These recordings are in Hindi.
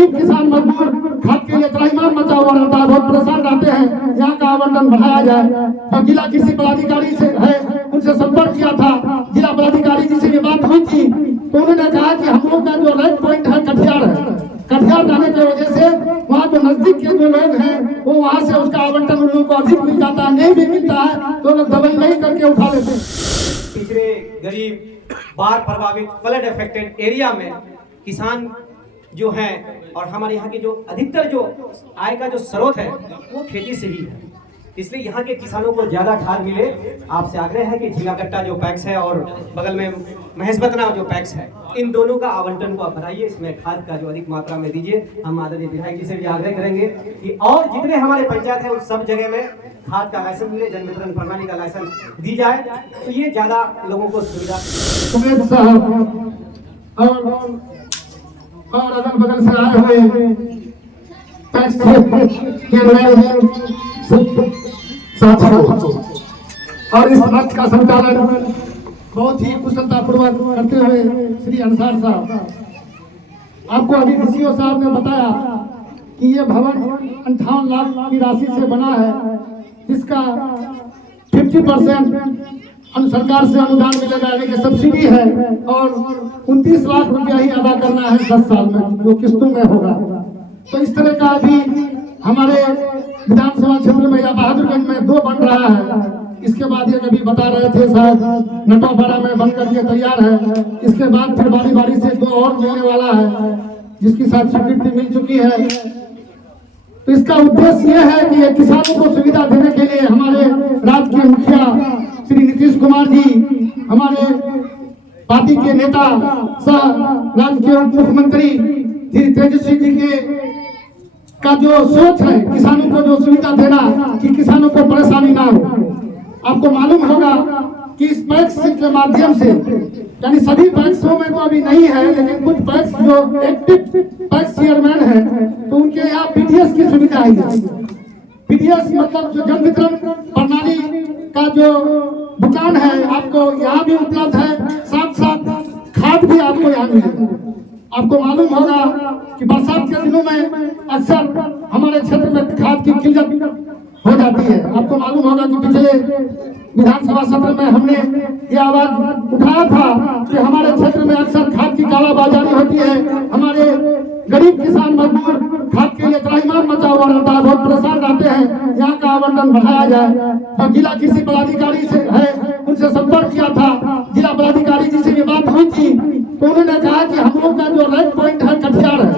गरीब किसान मजदूर खाद के लिए त्राहिमाम मचा हुआ रहता है, बहुत परेशान रहते हैं। यहाँ का आवंटन बढ़ाया जाए। तो जिला कृषि पदाधिकारी से है, उनसे संपर्क किया था, जिला पदाधिकारी जी से ये बात हुई थी, तो उन्होंने कहा कि हम लोग का जो रेड पॉइंट है कटिहार है, कटिहार जाने की वजह से वहाँ जो नजदीक के जो लोग हैं वो वहाँ से उसका आवंटन उन लोगों को अधिक मिल जाता है, नहीं भी मिलता है तो लोग दवाई नहीं करके उठा लेते हैं। पिछड़े गरीब बाढ़ प्रभावित फ्लड अफेक्टेड एरिया में किसान जो हैं और हमारे यहाँ के जो अधिकतर जो आय का जो स्रोत है वो खेती से ही है, इसलिए यहाँ के किसानों को ज्यादा खाद मिले। आपसे आग्रह है कि झींगाकट्टा जो पैक्स है और बगल में महेशबतना जो पैक्स है, इन दोनों का आवंटन को आप बढ़ाइए, इसमें खाद का जो अधिक मात्रा में दीजिए। हम आदरणीय विधायक जी से भी आग्रह करेंगे कि और जितने हमारे पंचायत है उन सब जगह में खाद का लाइसेंस मिले, जन वितरण प्रणाली का लाइसेंस दी जाए, तो ये ज्यादा लोगों को सुविधा। और अगल बगल से आए हुए साथियों, और इस रथ का संचालन बहुत ही कुशलता पूर्वक करते हुए श्री अंसार साहब, आपको अभी डीसीओ साहब ने बताया कि ये भवन 58 लाख की राशि से बना है, जिसका 50% सरकार से अनुदान मिलेगा, यानी कि सब्सिडी है, और 29 लाख रुपया ही अदा करना है 10 साल में, जो किस्तों में होगा। तो इस तरह का अभी हमारे विधानसभा क्षेत्र में या बहादुरगंज में 2 बन रहा है। इसके बाद ये कभी बता रहे थे शायद नटवापाड़ा में बन करके तैयार है, इसके बाद फिर बारी बारी से 2 और मिलने वाला है, जिसकी शायद स्वीकृति मिल चुकी है। तो इसका उद्देश्य यह है कि किसानों को सुविधा देने के लिए हमारे राज्य के मुखिया श्री नीतीश कुमार जी, हमारे पार्टी के नेता सह राज्य के उप मुख्यमंत्री श्री तेजस्वी जी के का जो सोच है किसानों को जो सुविधा देना कि किसानों को परेशानी ना हो। आपको मालूम होगा कि इस पैक्स के माध्यम से, यानी सभी पैक्सों में तो अभी नहीं है, लेकिन कुछ पैक्स जो एक्टिव पैक्स चेयरमैन है तो उनके यहाँ पीडीएस की सुविधा है। पीडीएस मतलब जो जन वितरण प्रणाली का जो दुकान है आपको यहाँ भी उपलब्ध है, साथ साथ खाद भी आपको यहाँ मिलेगा। आपको मालूम होगा कि बरसात के दिनों में अक्सर हमारे क्षेत्र में खाद की किल्लत हो जाती है। आपको मालूम होगा कि पिछले विधानसभा सत्र में हमने ये आवाज उठाया था कि हमारे क्षेत्र में अक्सर खाद की कालाबाजारी होती है, हमारे गरीब किसान मजदूर खाद के लिए त्राहिमाम मचा हुआ रहता है, बहुत परेशान रहते हैं। यहाँ का आवंटन बढ़ाया जाए। तो जिला कृषि पदाधिकारी से है, उनसे संपर्क किया था, जिला पदाधिकारी जी से ये बात हुई थी, तो उन्होंने कहा कि हम लोग का जो रेड पॉइंट है कटिहार है,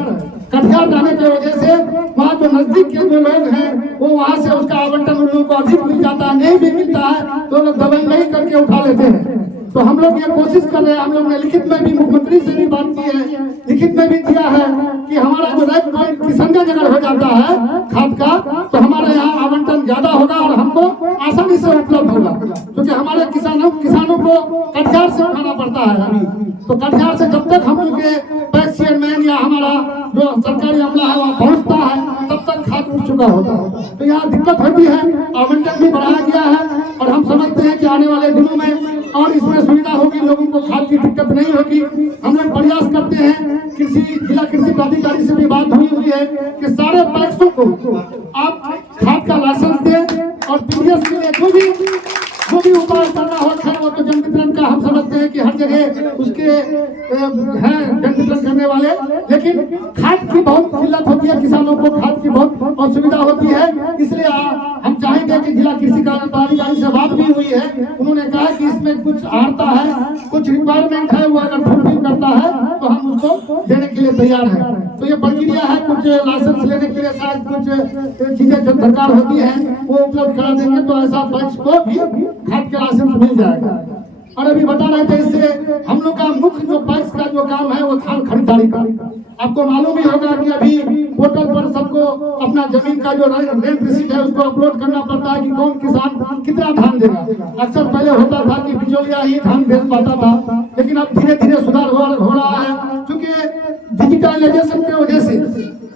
कटिहार जाने की वजह से वहाँ जो नजदीक के जो लोग हैं वो वहाँ से उसका आवंटन उन लोगों को अधिक मिल जाता है, नहीं भी मिलता है तो लोग दवाई नहीं करके उठा लेते हैं। तो हम लोग ये कोशिश कर रहे हैं, हम लोग ने लिखित में भी मुख्यमंत्री से भी बात की है, लिखित में भी दिया है कि हमारा जो रेड पॉइंट किशनगंज हो जाता है खाद का, तो हमारे यहाँ आवंटन ज्यादा होगा और हमको आसानी से उपलब्ध होगा, क्योंकि हमारे किसानों को कटिहार से उठाना पड़ता है अभी। तो कटिहार से जब तक हम लोग के पैक्स चेयरमैन या हमारा जो सरकारी अमला है वहाँ पहुँचता है तब तक खाद उठ चुका होता है, तो यहाँ दिक्कत होती है। आवंटन भी बढ़ाया गया है और हम समझते हैं कि आने वाले दिनों में और इसमें सुविधा होगी, लोगों को खाद की दिक्कत नहीं होगी। हम लोग प्रयास करते हैं, जिला कृषि पदाधिकारी से भी बात हुई है कि सारे पैक्सों को आप खाद का लाइसेंस दें और पीडीएस के लिए जो भी उपाय करना हो, खैर वो तो जन वितरण का हम समझते हैं कि हर जगह उसके हैं जन वितरण करने वाले, लेकिन खाद की बहुत किल्लत होती है, किसानों को खाद की बहुत असुविधा होती है। इसलिए हम चाहेंगे कि जिला कृषि पदाधिकारी से बात भी हुई है, उन्होंने कहा कि इसमें कुछ आता है, कुछ रिक्वायरमेंट है, वो अगर फुलफिल करता है तो हम उसको देने के लिए तैयार है। तो ये प्रक्रिया है, कुछ लाइसेंस लेने के लिए शायद कुछ चीजें जो दरकार होती है वो उपलब्ध करा देंगे, तो ऐसा पैक्स को भी खाद के लाइसेंस मिल जाएगा। और अभी बता रहे थे इससे हम लोग का मुख्य जो पैक्स का जो काम है वो धान खरीदारी का। आपको मालूम ही होगा कि अभी पोर्टल पर सबको अपना जमीन का जो रेंट रिसीट है उसको अपलोड करना पड़ता है कि कौन किसान कितना धान देगा। अक्सर पहले होता था कि बिचौलिया ही धान बेच पाता था, लेकिन अब धीरे धीरे सुधार हो रहा है, क्योंकि डिजिटलाइजेशन की वजह से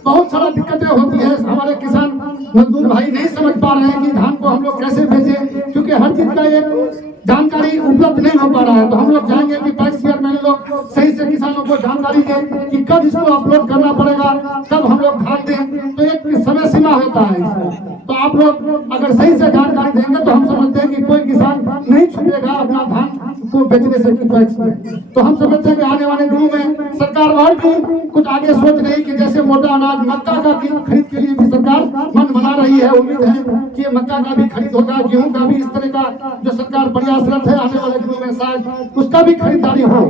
बहुत सारा दिक्कतें होती है। हमारे किसान मजदूर भाई नहीं समझ पा रहे हैं कि धान को हम लोग कैसे बेचें, क्योंकि हर चीज का एक जानकारी उपलब्ध नहीं हो पा रहा है। तो हम लोग चाहेंगे कि पैक्स चेयरमैन लोग सही से किसानों को जानकारी दें कि कब इसको अपलोड करना पड़ेगा, कब हम लोग धान दें। तो एक समय सीमा होता है इसका। तो आप लोग अगर सही से जानकारी देंगे तो हम समझते हैं कि कोई किसान नहीं छूटेगा अपना धान को बेचने से पैक्स में। तो हम समझते हैं कि आने वाले दिनों में सरकार और भी कुछ आगे सोच रही कि जैसे मोटा अनाज मक्का का खरीद के लिए भी सरकार मन बना रही है। उम्मीद है कि मक्का का भी खरीद होगा, गेहूं का भी इस तरह का जो सरकार प्रयासरत है आने वाले दिनों में शायद उसका भी खरीदारी हो।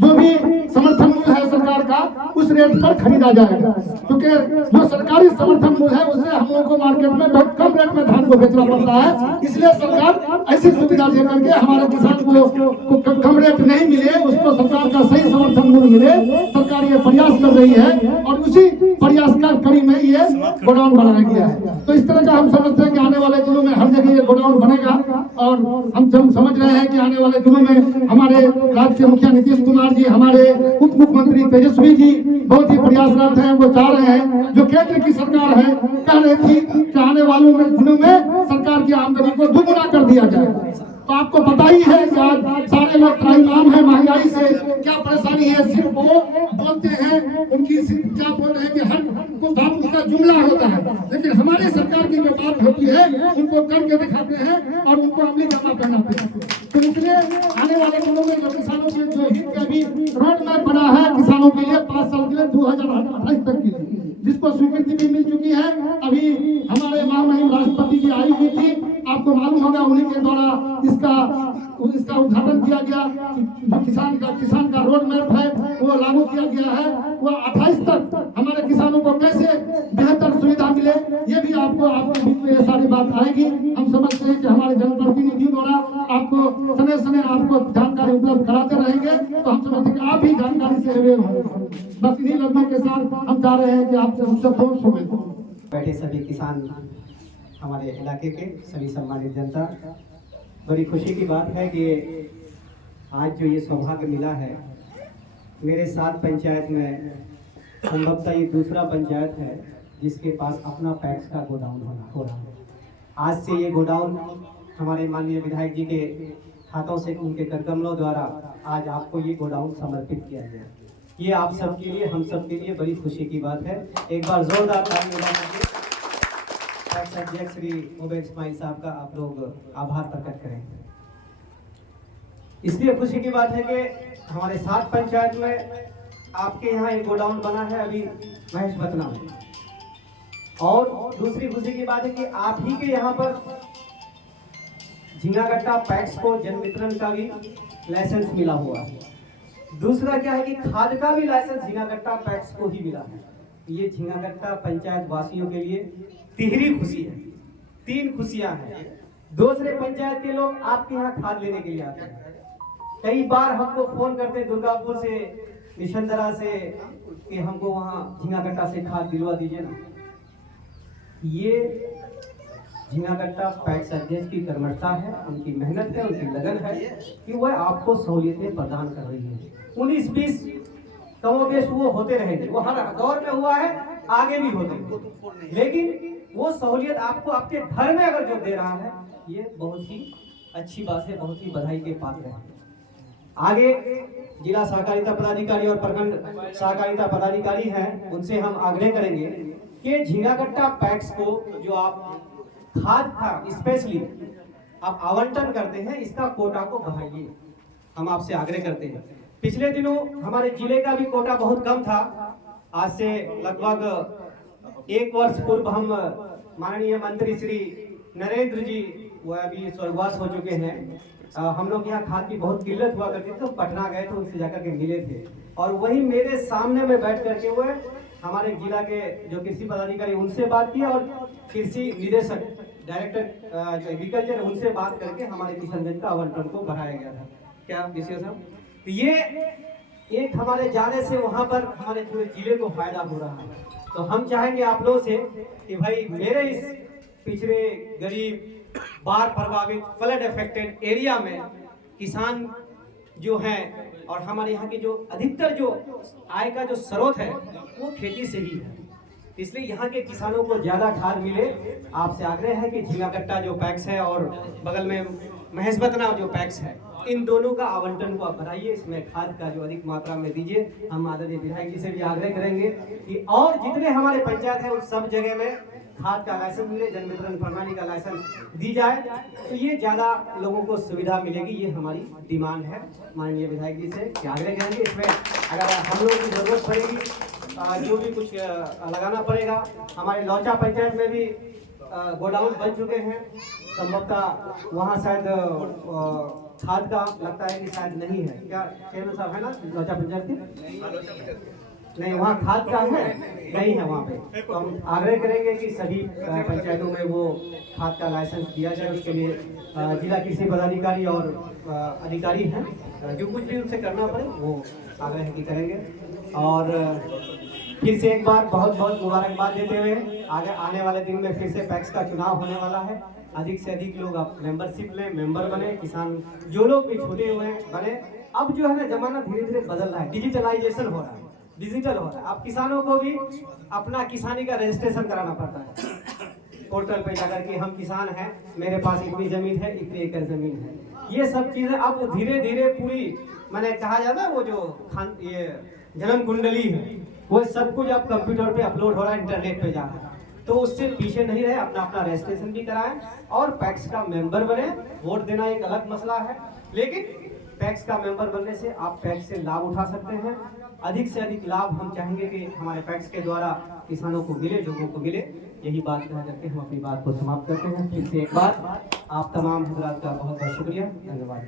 जो भी समर्थन मूल्य है सरकार का उस रेट पर खरीदा जाएगा, क्योंकि जो सरकारी समर्थन मूल्य है उससे हम लोगों को मार्केट में बहुत कम रेट में धान को बेचना पड़ता है। इसलिए सरकार ऐसी सुविधा दे करके हमारे किसान को कम रेट नहीं मिले, उसको सरकार का सही समर्थन मूल्य मिले, सरकार ये प्रयास कर रही है और उसी प्रयास का कड़ी में ये गोडाउन बनाया गया है। तो इस तरह का हम समझते हैं कि आने वाले दिनों में हर जगह ये गोडाउन बनेगा। और हम जब समझ रहे हैं कि आने वाले दिनों में हमारे राज्य के मुखिया नीतीश कुमार जी, हमारे उप मुख्यमंत्री तेजस्वी जी बहुत ही प्रयासरत हैं। वो चाह रहे हैं, जो केंद्र की सरकार है कह रही थी कि आने वालों दिनों में सरकार की आमदनी को दुगुना कर दिया जाए। तो आपको पता ही है कि आज सारे लोग त्राहिमाम है महंगाई से, क्या परेशानी है। सिर्फ वो बोलते हैं, उनकी क्या बोल रहे हैं कि हर को बात उनका जुमला होता है, लेकिन हमारे सरकार की जो बात होती है उनको करके दिखाते हैं और उनको अमली करना पहनाते हैं। तो इसलिए आने वाले दिनों में जो किसानों के जो हित का भी रोड मैप बना है किसानों के लिए 5 साल के लिए 2028 तक के लिए, जिसको स्वीकृति भी मिल चुकी है। अभी हमारे महामहिम राष्ट्रपति जी आई हुई थी, आपको मालूम होगा, उन्हीं के द्वारा इसका उद्घाटन किया गया। जो किसान का रोड मैप है वो लागू किया गया है। वो 28 तक हमारे किसानों को कैसे बेहतर सुविधा मिले, ये भी आपको आपके बीच में ये सारी बात आएगी। हम समझते हैं कि हमारे जनप्रतिनिधियों द्वारा आपको समय समय आपको जानकारी उपलब्ध कराते रहेंगे। तो हम समझते हैं कि आप भी जानकारी से अवेयर होंगे। बस इन्हीं लफ्जों के साथ हम चाह रहे हैं कि आपसे सब सुने। बैठे सभी किसान, हमारे इलाके के सभी सम्मानित जनता, बड़ी खुशी की बात है कि आज जो ये सौभाग्य मिला है, मेरे 7 पंचायत में संभवतः ये दूसरा पंचायत है जिसके पास अपना पैक्स का गोडाउन हो रहा है। आज से ये गोडाउन हमारे माननीय विधायक जी के हाथों से, उनके करकमलों द्वारा आज आपको ये गोडाउन समर्पित किया गया। ये आप सबके लिए, हम सबके लिए बड़ी खुशी की बात है। एक बार जोरदार ताली बजाइए। अध्यक्ष श्री उबैद इस्माइल साहब का आप लोग आभार प्रकट करें। इसलिए खुशी की बात है कि हमारे 7 पंचायत में आपके यहाँ एक गोडाउन बना है अभी महेशवतना में। और दूसरी खुशी की बात है कि आप ही के यहाँ पर झींगागट्टा पैक्स को जन वितरण का भी लाइसेंस मिला हुआ है। दूसरा क्या है कि खाद का भी लाइसेंस झींगागट्टा पैक्स को ही मिला है। ये झींगागट्टा पंचायत वासियों के लिए तिहरी खुशी है, 3 खुशियां हैं। दूसरे पंचायत के लोग आपके यहाँ खाद लेने के लिए आते हैं। कई बार हमको फोन करते हैं दुर्गापुर से, निशंदरा से, कि हमको वहाँ झींगागट्टा से खाद दिलवा दीजिए ना। ये झींगागट्टा पैक्स अध्यक्ष की कर्मठता है, उनकी मेहनत है, उनकी लगन है कि वह आपको सहूलियतें प्रदान कर रही है। 19-20 कमोबेश वो होते रहेंगे, वो हर दौर में हुआ है, आगे भी होते, लेकिन वो सहूलियत आपको आपके घर में अगर जो दे रहा है, ये बहुत ही अच्छी बात है, बहुत ही बधाई के पात्र है। आगे जिला सहकारिता पदाधिकारी और प्रखंड सहकारिता पदाधिकारी हैं, उनसे हम आग्रह करेंगे कि झींगागट्टा पैक्स को जो आप खाद का स्पेशली आप आवंटन करते हैं, इसका कोटा को बढ़ाइए। हम आपसे आग्रह करते हैं। पिछले दिनों हमारे जिले का भी कोटा बहुत कम था। आज से लगभग 1 वर्ष पूर्व हम माननीय मंत्री श्री नरेंद्र जी, वो अभी स्वर्गवास हो चुके हैं, हम लोग यहाँ खाद की बहुत किल्लत हुआ करती थी, तो पटना गए थे, उनसे जाकर के मिले थे। और वही मेरे सामने में बैठ करके वो हमारे जिला के जो कृषि पदाधिकारी, उनसे बात की और कृषि निदेशक डायरेक्टर जो एग्रीकल्चर, उनसे बात करके हमारे किशनगंज का आवंटन को बढ़ाया गया था। क्या विशेष है? तो ये एक हमारे जाने से वहाँ पर हमारे पूरे जिले को फायदा हो रहा है। तो हम चाहेंगे आप लोगों से कि भाई मेरे इस पिछड़े गरीब बाढ़ प्रभावित फ्लड अफेक्टेड एरिया में किसान जो हैं और हमारे यहाँ के जो अधिकतर जो आय का जो स्रोत है वो खेती से ही है। इसलिए यहाँ के किसानों को ज़्यादा खाद मिले। आपसे आग्रह है कि झींगाकट्टा जो पैक्स है और बगल में महेशबतना जो पैक्स है, इन दोनों का आवंटन को आप बढ़ाइए, इसमें खाद का जो अधिक मात्रा में दीजिए। हम आदरणीय विधायक जी से भी आग्रह करेंगे कि और जितने हमारे पंचायत है उन सब जगह में खाद का लाइसेंस मिले, जन वितरण प्रणाली का लाइसेंस दी जाए, तो ये ज़्यादा लोगों को सुविधा मिलेगी। ये हमारी डिमांड है माननीय विधायक जी से कि आग्रह करेंगे। इसमें अगर हम लोगों की जरूरत पड़ेगी, जो भी कुछ लगाना पड़ेगा, हमारे लौचा पंचायत में भी गोडाउन बन चुके हैं, संभवतः वहाँ शायद खाद का लगता है कि शायद नहीं है, क्या चेयरमैन साहब है ना लौचा पंचायत की? नहीं, वहाँ खाद का है नहीं है वहाँ पे। तो हम आग्रह करेंगे कि सभी पंचायतों में वो खाद का लाइसेंस दिया जाए। उसके लिए जिला कृषि पदाधिकारी और अधिकारी हैं, जो कुछ भी उनसे करना पड़े वो आग्रह की करेंगे। और फिर से एक बार बहुत बहुत मुबारकबाद देते हुए आगे आने वाले दिन में फिर से पैक्स का चुनाव होने वाला है। अधिक से अधिक लोग आप मेंबरशिप लें, मेंबर बने, किसान जो लोग भी छूटे हुए हैं बने। अब जो है ना जमाना धीरे धीरे बदल रहा है, डिजिटलाइजेशन हो रहा है, डिजिटल हो रहा है। अब किसानों को भी अपना किसानी का रजिस्ट्रेशन कराना पड़ता है पोर्टल पे जाकर के, हम किसान हैं, मेरे पास इतनी जमीन है, इतनी एकड़ जमीन है। ये सब चीजें अब धीरे धीरे पूरी, मैंने कहा जाता है वो जो ये जन्म कुंडली है, वो सब कुछ अब कंप्यूटर पे अपलोड हो रहा है, इंटरनेट पे जा रहा है। तो उससे पीछे नहीं रहे, अपना अपना रजिस्ट्रेशन भी कराएं और पैक्स का मेंबर बने। वोट देना एक अलग मसला है, लेकिन पैक्स का मेंबर बनने से आप पैक्स से लाभ उठा सकते हैं। अधिक से अधिक लाभ हम चाहेंगे कि हमारे पैक्स के द्वारा किसानों को मिले, लोगों को मिले। यही बात कह करके हम अपनी बात को समाप्त करते हैं। फिर से एक बार आप तमाम हजरात का बहुत बहुत शुक्रिया, धन्यवाद।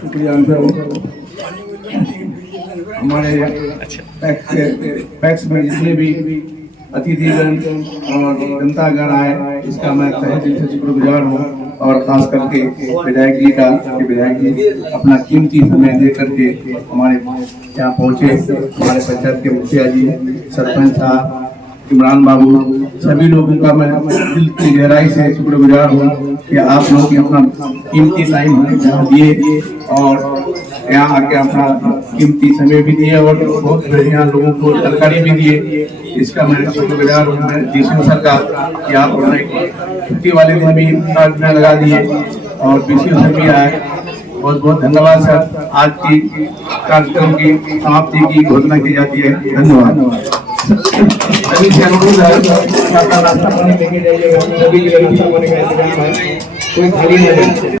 शुक्रिया हमारे पैक्स में जितने भी अतिथिगण और जनतागण आए, इसका मैं तहे दिल से शुक्रगुजार हूँ। और खास करके विधायक जी का, विधायक जी अपना कीमती समय दे करके हमारे यहाँ पहुँचे। हमारे पंचायत के मुखिया जी, सरपंच साहब, इमरान बाबू, सभी लोगों का मैं दिल की गहराई से शुक्रगुजार हूँ कि आप लोग अपना कीमती टाइम हमें यहाँ दिए और यहाँ आके अपना कीमती समय भी दिए और बहुत बढ़िया लोगों को जानकारी भी दिए। इसका मैं शुक्रगुजार हूँ मैं डीसी सर का कि आप छुट्टी वाले दिन भी में लगा दिए और डीसी सर भी आए। बहुत बहुत धन्यवाद सर। आज की कार्यक्रम की समाप्ति की घोषणा की जाती है। धन्यवाद। सभी से अनुरोध है कि अपना नाश्ता पानी लेके जाइएगा, सभी जगह कोई खाली नहीं है।